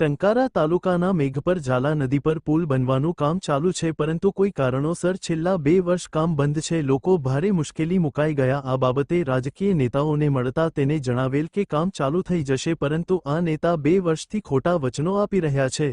ટંકારા તાલુકાના મેઘપર ઝાલા નદી પર પુલ બનવાનું કામ ચાલુ છે, પરંતુ કોઈ કારણોસર છેલ્લા 2 વર્ષ કામ બંધ છે. લોકો ભારે મુશ્કેલી મુકાઈ ગયા. આ બાબતે રાજકીય નેતાઓને મળતા તેને જણાવેલ કે કામ ચાલુ થઈ જશે, પરંતુ આ નેતા 2 વર્ષથી ખોટા વચનો આપી રહ્યા છે.